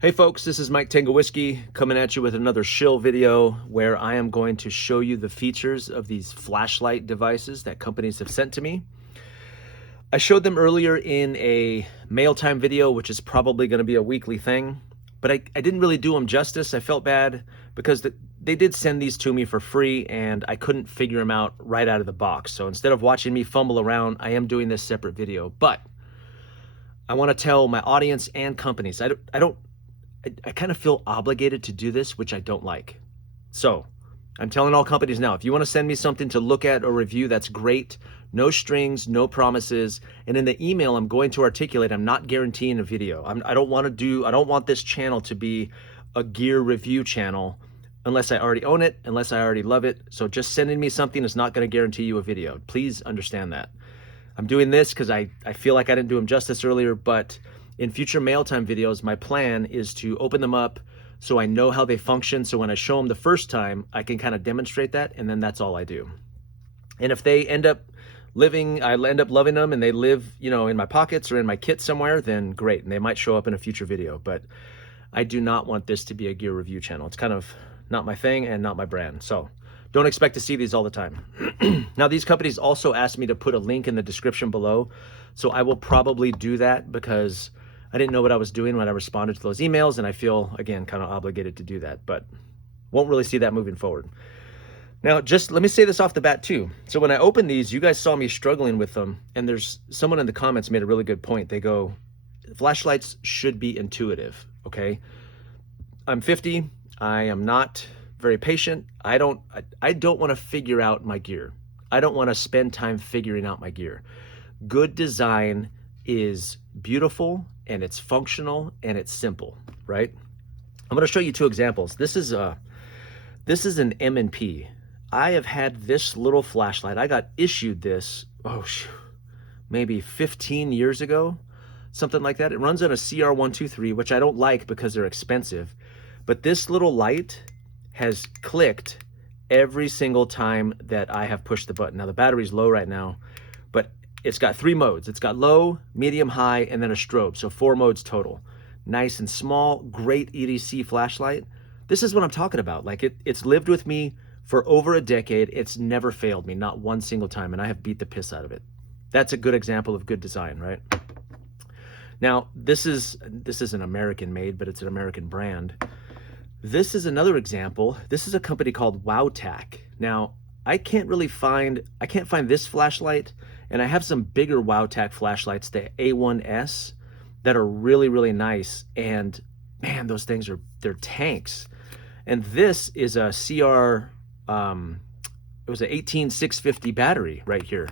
Hey folks, this is Mike Tango coming at you with another Shill video where I am going to show you the features of these flashlight devices that companies have sent to me. I showed them earlier in a mail time video, which is probably going to be a weekly thing, but I didn't really do them justice. I felt bad because they did send these to me for free and I couldn't figure them out right out of the box. So instead of watching me fumble around, I am doing this separate video. But I want to tell my audience and companies, I kind of feel obligated to do this, which I don't like. So I'm telling all companies now, if you want to send me something to look at or review, that's great. No strings, no promises. And in the email, I'm going to articulate, I'm not guaranteeing a video. I don't want this channel to be a gear review channel unless I already own it, unless I already love it. So just sending me something is not going to guarantee you a video. Please understand that. I'm doing this because I feel like I didn't do them justice earlier, but in future mail time videos, my plan is to open them up so I know how they function. So when I show them the first time, I can kind of demonstrate that, and then that's all I do. And if they end up I end up loving them and they live, in my pockets or in my kit somewhere, then great. And they might show up in a future video, but I do not want this to be a gear review channel. It's kind of not my thing and not my brand. So don't expect to see these all the time. Now, these companies also asked me to put a link in the description below. So I will probably do that because I didn't know what I was doing when I responded to those emails, and I feel, again, kind of obligated to do that, but won't really see that moving forward. Now, just let me say this off the bat too. So when I opened these, you guys saw me struggling with them, and there's someone in the comments made a really good point. They go, flashlights should be intuitive, okay? I'm 50. I am not very patient. I don't want to figure out my gear. I don't want to spend time figuring out my gear. Good design is beautiful and it's functional and it's simple, right? I'm going to show you two examples. This is an M&P. I have had this little flashlight. I got issued this, maybe 15 years ago, something like that. It runs on a CR123, which I don't like because they're expensive. But this little light has clicked every single time that I have pushed the button. Now the battery's low right now, but it's got 3 modes. It's got low, medium, high, and then a strobe. So 4 modes total. Nice and small, great EDC flashlight. This is what I'm talking about. Like it's lived with me for over a decade. It's never failed me, not one single time, and I have beat the piss out of it. That's a good example of good design, right? Now, this is an American made, but it's an American brand. This is another example. This is a company called WowTac. Now, I can't find this flashlight, and I have some bigger WowTac flashlights, the A1S, that are really, really nice. And man, those things they're tanks. And this is a CR, it was an 18650 battery right here,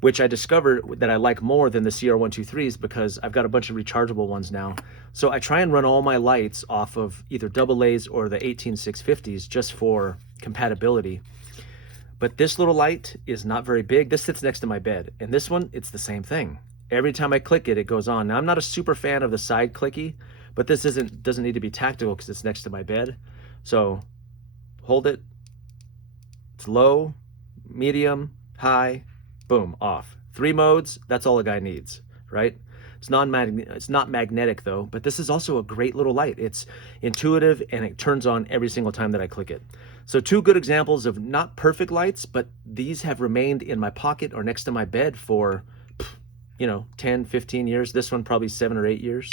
which I discovered that I like more than the CR123s because I've got a bunch of rechargeable ones now. So I try and run all my lights off of either AA's or the 18650s just for compatibility. But this little light is not very big. This sits next to my bed. And this one, it's the same thing. Every time I click it, it goes on. Now, I'm not a super fan of the side clicky, but this doesn't need to be tactical because it's next to my bed. So hold it. It's low, medium, high, boom, off. 3 modes, that's all a guy needs, right? It's not magnetic though, but this is also a great little light. It's intuitive and it turns on every single time that I click it. So 2 good examples of not perfect lights, but these have remained in my pocket or next to my bed for, 10, 15 years. This one probably 7 or 8 years.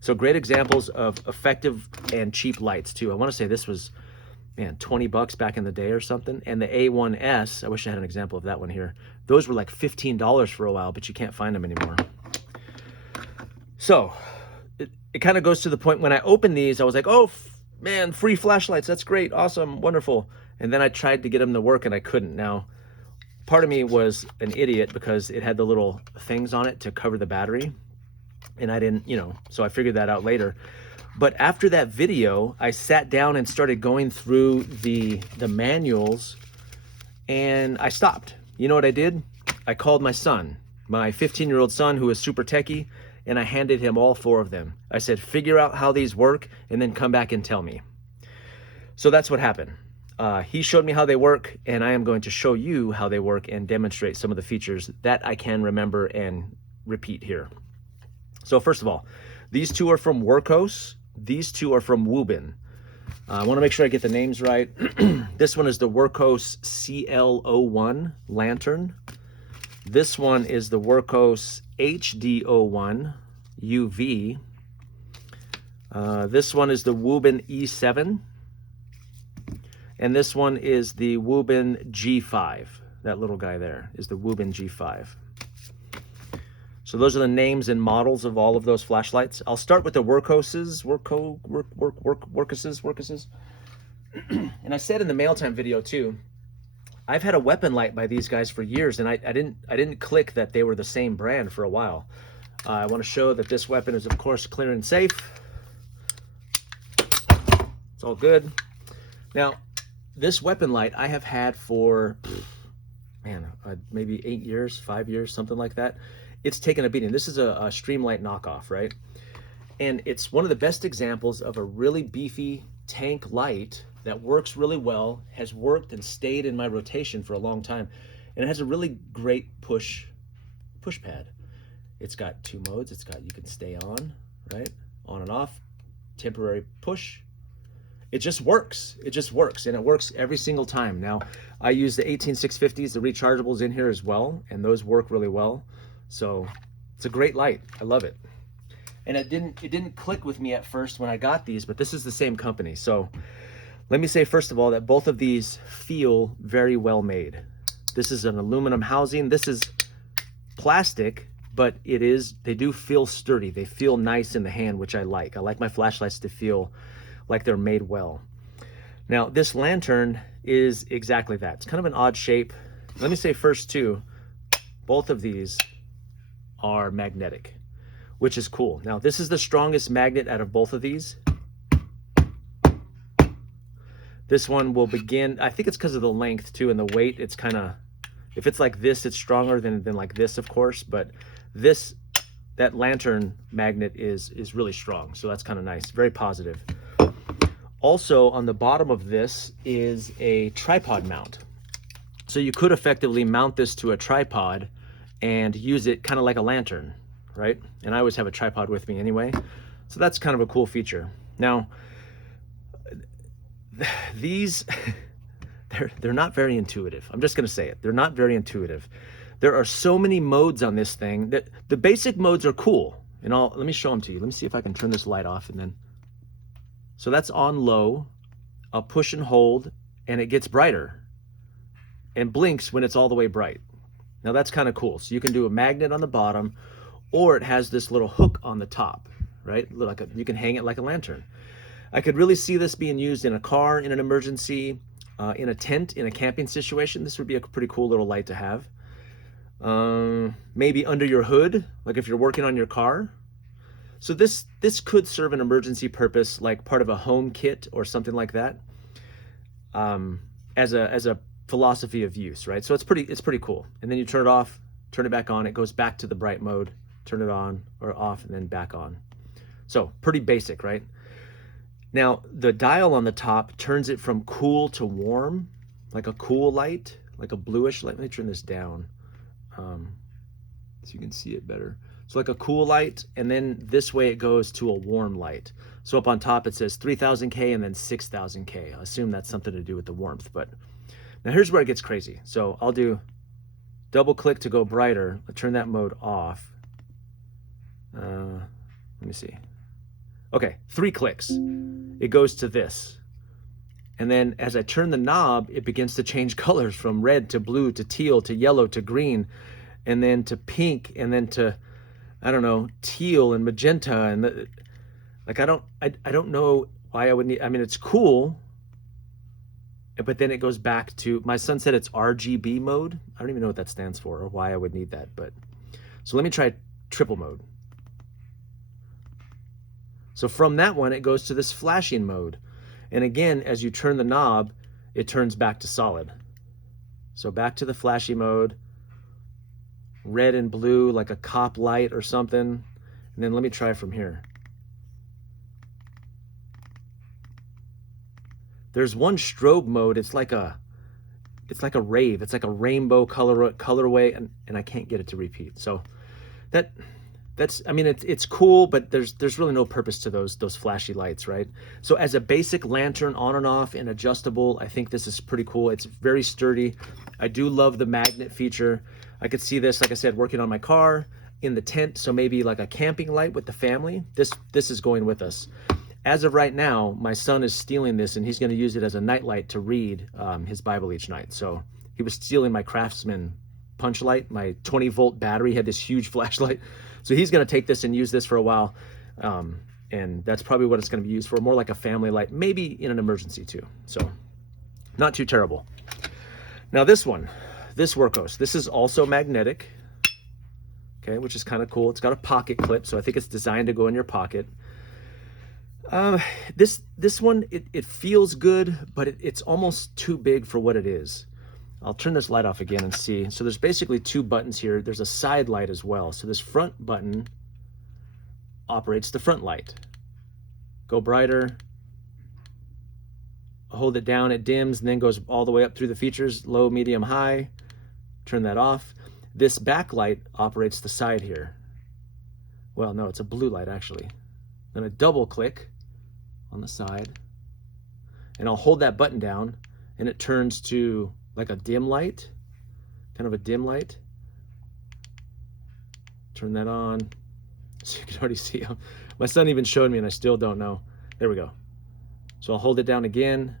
So great examples of effective and cheap lights too. I want to say this was, man, 20 bucks back in the day or something. And the A1S, I wish I had an example of that one here. Those were like $15 for a while, but you can't find them anymore. So it kind of goes to the point when I opened these, I was like, oh man, free flashlights. That's great. Awesome. Wonderful. And then I tried to get them to work and I couldn't. Now, part of me was an idiot because it had the little things on it to cover the battery. And I didn't, so I figured that out later. But after that video, I sat down and started going through the manuals and I stopped. You know what I did? I called my son, my 15-year-old son who is super techie, and I handed him all 4 of them. I said, figure out how these work and then come back and tell me. So that's what happened. He showed me how they work, and I am going to show you how they work and demonstrate some of the features that I can remember and repeat here. So first of all, these two are from WorkOS. These two are from Wuben. I want to make sure I get the names right. This one is the WorkOS CL01 lantern. This one is the WorkOS HD01 UV. This one is the Wuben E7. And this one is the Wuben G5. That little guy there is the Wuben G5. So those are the names and models of all of those flashlights. I'll start with the WorkOS's. WorkOS's. And I said in the mail time video too, I've had a weapon light by these guys for years, and I didn't click that they were the same brand for a while. I want to show that this weapon is of course clear and safe. It's all good. Now, this weapon light I have had for, man, maybe 8 years, 5 years, something like that. It's taken a beating. This is a Streamlight knockoff, right? And it's one of the best examples of a really beefy tank light that works really well, has worked and stayed in my rotation for a long time, and it has a really great push pad. It's got 2 modes. It's got, you can stay on, right? On and off, temporary push. It just works. It just works, and it works every single time. Now, I use the 18650s, the rechargeables in here as well, and those work really well. So it's a great light. I love it. And it didn't click with me at first when I got these, but this is the same company. So let me say first of all that both of these feel very well made. This is an aluminum housing. This is plastic, but they do feel sturdy. They feel nice in the hand, which I like. I like my flashlights to feel like they're made well. Now, this lantern is exactly that. It's kind of an odd shape. Let me say first too, both of these are magnetic, which is cool. Now, this is the strongest magnet out of both of these. This one will begin, I think it's because of the length too and the weight. It's kind of, if it's like this, it's stronger than like this, of course, but that lantern magnet is really strong. So that's kind of nice, very positive. Also, on the bottom of this is a tripod mount. So you could effectively mount this to a tripod and use it kind of like a lantern, right? And I always have a tripod with me anyway. So that's kind of a cool feature. Now, these, they're not very intuitive. I'm just gonna say it. They're not very intuitive. There are so many modes on this thing that the basic modes are cool. And let me show them to you. Let me see if I can turn this light off and then. So that's on low. I'll push and hold and it gets brighter and blinks when it's all the way bright. Now that's kind of cool. So you can do a magnet on the bottom, or it has this little hook on the top, right? You can hang it like a lantern. I could really see this being used in a car, in an emergency, in a tent, in a camping situation. This would be a pretty cool little light to have. Maybe under your hood, like if you're working on your car. So this could serve an emergency purpose, like part of a home kit or something like that, as a philosophy of use, right? So it's pretty cool. And then you turn it off, turn it back on, it goes back to the bright mode, turn it on or off, and then back on. So pretty basic, right? Now, the dial on the top turns it from cool to warm, like a cool light, like a bluish light. Let me turn this down so you can see it better. So like a cool light, and then this way it goes to a warm light. So up on top it says 3000K and then 6000K. I assume that's something to do with the warmth, but now here's where it gets crazy. So I'll do double click to go brighter. I'll turn that mode off. Let me see. Okay, 3 clicks. It goes to this. And then as I turn the knob, it begins to change colors from red to blue to teal to yellow to green, and then to pink, and then to, I don't know, teal and magenta. And like, I don't know why I would need, I mean, it's cool, but then it goes back to, my son said it's RGB mode. I don't even know what that stands for or why I would need that, but, so let me try triple mode. So from that one, it goes to this flashing mode. And again, as you turn the knob, it turns back to solid. So back to the flashy mode, red and blue, like a cop light or something. And then let me try from here. There's one strobe mode. It's like a rave. It's like a rainbow colorway, and I can't get it to repeat. So that, I mean, it's cool, but there's really no purpose to those flashy lights, right? So as a basic lantern on and off and adjustable, I think this is pretty cool. It's very sturdy. I do love the magnet feature. I could see this, like I said, working on my car, in the tent, so maybe like a camping light with the family. This is going with us. As of right now, my son is stealing this, and he's going to use it as a nightlight to read his Bible each night. So he was stealing my Craftsman punch light. My 20-volt battery had this huge flashlight. So he's going to take this and use this for a while. And that's probably what it's going to be used for, more like a family light, maybe in an emergency too. So not too terrible. Now this one, this WorkOS, this is also magnetic, okay, which is kind of cool. It's got a pocket clip, so I think it's designed to go in your pocket. This one, it feels good, but it's almost too big for what it is. I'll turn this light off again and see. So there's basically two buttons here. There's a side light as well. So this front button operates the front light. Go brighter. Hold it down, it dims, and then goes all the way up through the features, low, medium, high. Turn that off. This backlight operates the side here. Well, no, it's a blue light actually. Then I double click on the side, and I'll hold that button down, and it turns to like a dim light, kind of a dim light. Turn that on. So you can already see. My son even showed me, and I still don't know. There we go. So I'll hold it down again.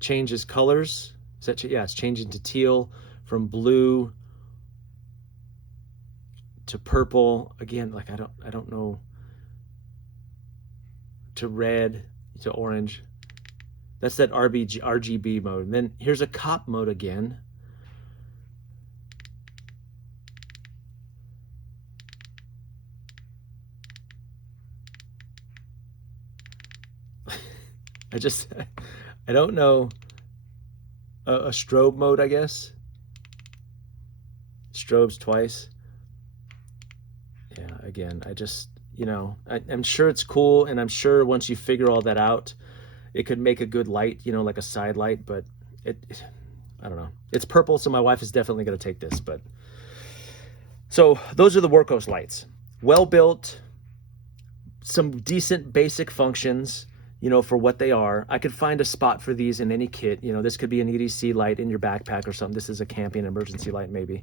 Changes colors. Yeah, it's changing to teal, from blue to purple. Again, like I don't know. To red, to orange. That's that RGB mode. And then here's a cop mode again. I don't know. A strobe mode, I guess. Strobes twice. Yeah, again, I'm sure it's cool, and I'm sure once you figure all that out, it could make a good light, like a side light, but I don't know. It's purple, so my wife is definitely going to take this. But so those are the WorkOS lights. Well built, some decent basic functions, for what they are. I could find a spot for these in any kit. This could be an EDC light in your backpack or something. This is a camping emergency light maybe.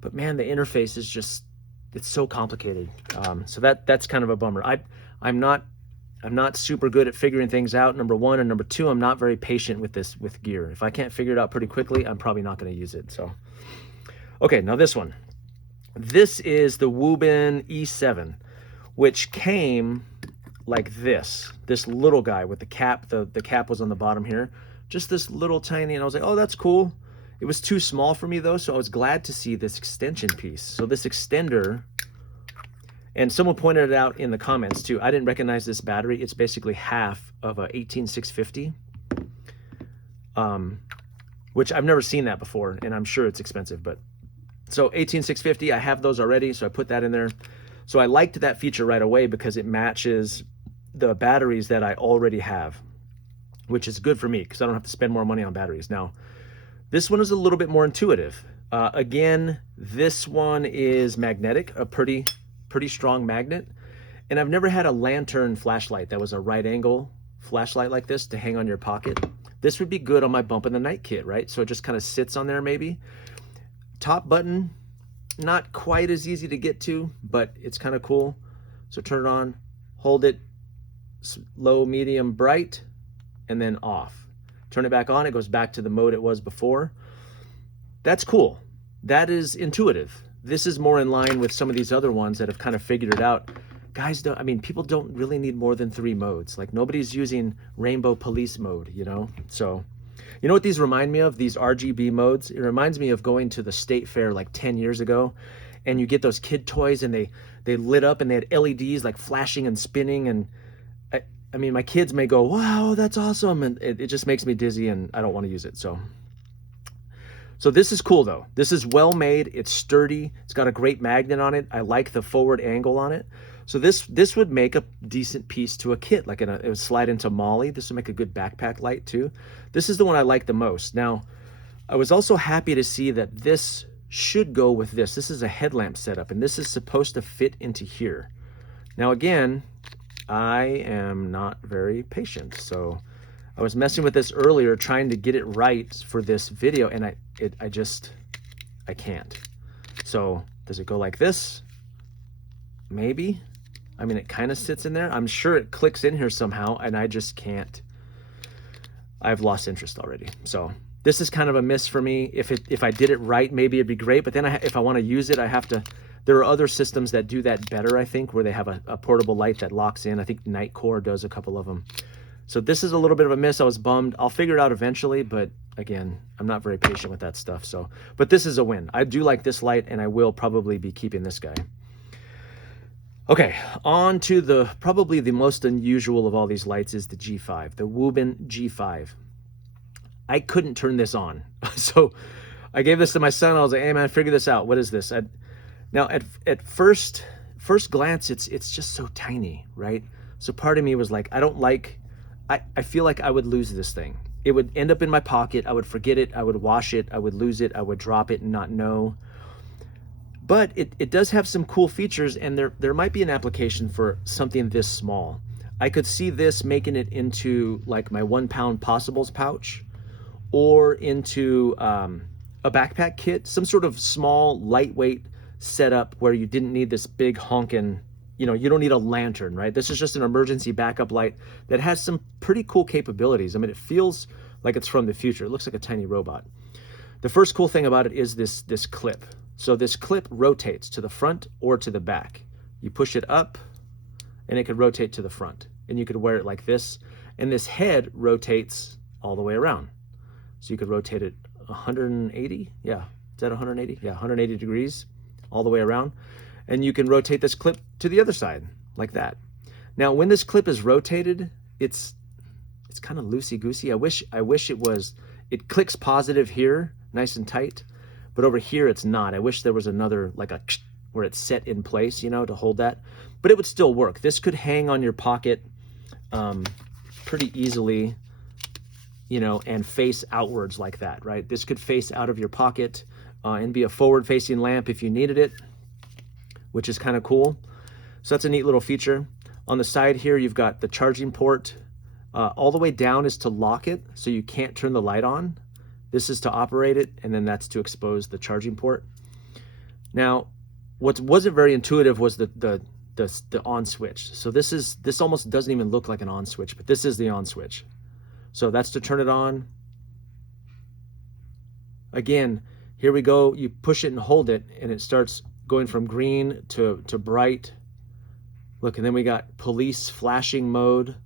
But man, the interface is just, it's so complicated. So that's kind of a bummer. I'm not super good at figuring things out, number one, and number two, I'm not very patient with gear. If I can't figure it out pretty quickly, I'm probably not going to use it. So, okay, now this one. This is the Wuben E7, which came like this little guy with the cap. The cap was on the bottom here, just this little tiny, and I was like, oh, that's cool. It was too small for me though, so I was glad to see this extension piece. So this extender, and someone pointed it out in the comments too. I didn't recognize this battery. It's basically half of a 18650, which I've never seen that before, and I'm sure it's expensive. But so 18650, I have those already, so I put that in there. So I liked that feature right away because it matches the batteries that I already have, which is good for me because I don't have to spend more money on batteries. Now, this one is a little bit more intuitive. Again, this one is magnetic, a pretty strong magnet. And I've never had a lantern flashlight that was a right angle flashlight like this to hang on your pocket. This would be good on my bump in the night kit, right? So it just kind of sits on there maybe. Top button, not quite as easy to get to, but it's kind of cool. So turn it on, hold it low, medium, bright, and then off. Turn it back on, it goes back to the mode it was before. That's cool. That is intuitive. This is more in line with some of these other ones that have kind of figured it out. Guys, people don't really need more than 3 modes. Like nobody's using rainbow police mode, So, you know what these remind me of? These RGB modes. It reminds me of going to the state fair like 10 years ago, and you get those kid toys and they lit up and they had LEDs like flashing and spinning, and I mean, my kids may go, wow, that's awesome. And it just makes me dizzy and I don't want to use it. So this is cool though. This is well made. It's sturdy. It's got a great magnet on it. I like the forward angle on it. So this would make a decent piece to a kit. Like it would slide into Molly. This would make a good backpack light too. This is the one I like the most. Now, I was also happy to see that this should go with this. This is a headlamp setup, and this is supposed to fit into here. Now again, I am not very patient, so I was messing with this earlier trying to get it right for this video, and I can't. So does it go like this? Maybe. I mean, it kind of sits in there. I'm sure it clicks in here somehow, and I just can't. I've lost interest already. So this is kind of a miss for me. If I did it right, maybe it'd be great. But then if I want to use it, I have to. There are other systems that do that better, I think, where they have a portable light that locks in. I think Nightcore does a couple of them. So this is a little bit of a miss. I was bummed. I'll figure it out eventually, but again, I'm not very patient with that stuff. So, but this is a win. I do like this light, and I will probably be keeping this guy. Okay, on to probably the most unusual of all these lights is the G5, the Wuben G5. I couldn't turn this on. So I gave this to my son. I was like, hey man, figure this out. What is this? Now at first glance, it's just so tiny, right? So part of me was like, I feel like I would lose this thing. It would end up in my pocket. I would forget it. I would wash it. I would lose it. I would drop it and not know. But it does have some cool features, and there might be an application for something this small. I could see this making it into like my 1 pound possibles pouch, or into a backpack kit, some sort of small, lightweight setup where you didn't need this big honking, you don't need a lantern, right? This is just an emergency backup light that has some pretty cool capabilities. I mean, it feels like it's from the future. It looks like a tiny robot. The first cool thing about it is this clip. So this clip rotates to the front or to the back. You push it up and it could rotate to the front, and you could wear it like this. And this head rotates all the way around. So you could rotate it 180. Yeah, is that 180? Yeah, 180 degrees all the way around. And you can rotate this clip to the other side like that. Now, when this clip is rotated, it's kind of loosey-goosey. I wish it clicks positive here, nice and tight. But over here, it's not. I wish there was another, like where it's set in place, to hold that. But it would still work. This could hang on your pocket pretty easily, and face outwards like that, right? This could face out of your pocket and be a forward-facing lamp if you needed it, which is kind of cool. So that's a neat little feature. On the side here, you've got the charging port. All the way down is to lock it, so you can't turn the light on. This is to operate it, and then that's to expose the charging port. Now, what wasn't very intuitive was the on switch. So this almost doesn't even look like an on switch, but this is the on switch. So that's to turn it on. Again, here we go. You push it and hold it, and it starts going from green to bright. Look, and then we got police flashing mode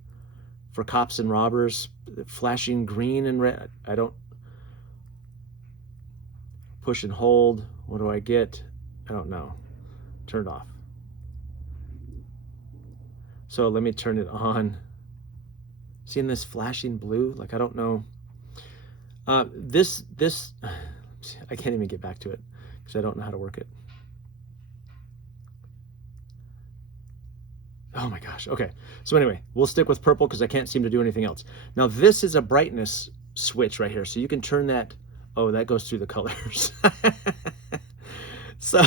for cops and robbers, flashing green and red. I don't push and hold. What do I get? I don't know. Turn it off. So let me turn it on. Seeing this flashing blue? Like, I don't know. This I can't even get back to it because I don't know how to work it. Oh my gosh. Okay. So anyway, we'll stick with purple because I can't seem to do anything else. Now this is a brightness switch right here. So you can turn that. Oh, that goes through the colors. So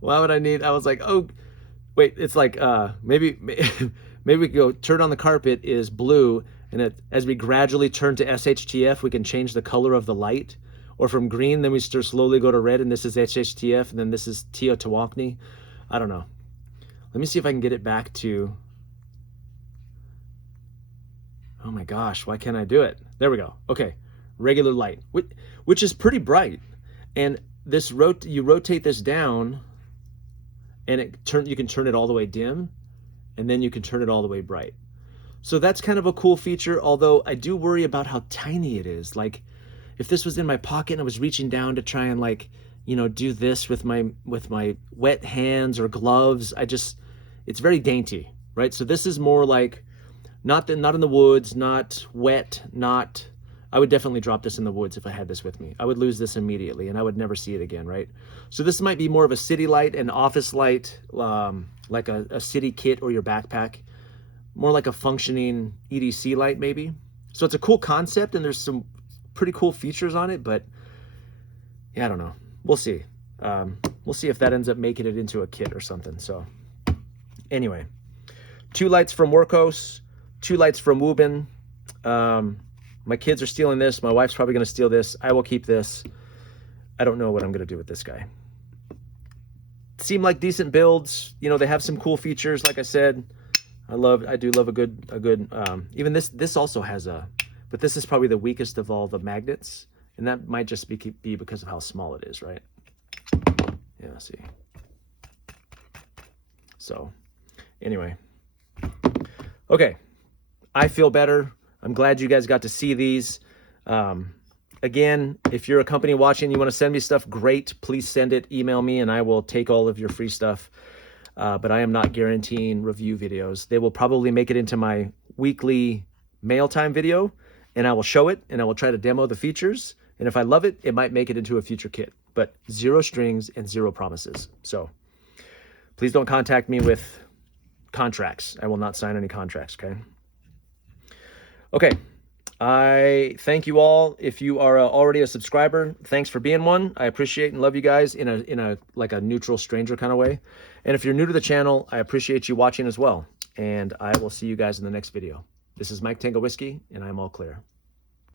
why would I need? I was like, oh, wait, it's like maybe we could go turn on the carpet is blue, and as we gradually turn to SHTF, we can change the color of the light. Or from green, then we slowly go to red, and this is SHTF, and then this is TOTC. I don't know. Let me see if I can get it back to. Oh my gosh, why can't I do it? There we go. Okay, regular light, which is pretty bright. And this you rotate this down, and you can turn it all the way dim, and then you can turn it all the way bright. So that's kind of a cool feature, although I do worry about how tiny it is. Like, if this was in my pocket and I was reaching down to try and do this with my wet hands or gloves, it's very dainty, right? So this is more like not in the woods, not wet, I would definitely drop this in the woods if I had this with me. I would lose this immediately and I would never see it again, right? So this might be more of a city light, an office light, like a city kit or your backpack, more like a functioning EDC light maybe. So it's a cool concept and there's some pretty cool features on it, but yeah, I don't know. We'll see. We'll see if that ends up making it into a kit or something. So anyway, 2 lights from WorkOS, 2 lights from Wuben. My kids are stealing this. My wife's probably going to steal this. I will keep this. I don't know what I'm going to do with this guy. Seem like decent builds. You know, they have some cool features. Like I said, I do love a good, even this also has a, but this is probably the weakest of all the magnets. And that might just be because of how small it is, right? Yeah, see. So anyway, okay. I feel better. I'm glad you guys got to see these. Again, if you're a company watching, you want to send me stuff, great. Please send it, email me, and I will take all of your free stuff. But I am not guaranteeing review videos. They will probably make it into my weekly mail time video, and I will show it, and I will try to demo the features. And if I love it, it might make it into a future kit. But 0 strings and 0 promises. So please don't contact me with contracts. I will not sign any contracts, okay? Okay, I thank you all. If you are already a subscriber, thanks for being one. I appreciate and love you guys in a like a neutral stranger kind of way. And if you're new to the channel, I appreciate you watching as well. And I will see you guys in the next video. This is Mike Tango Whiskey, and I'm all clear.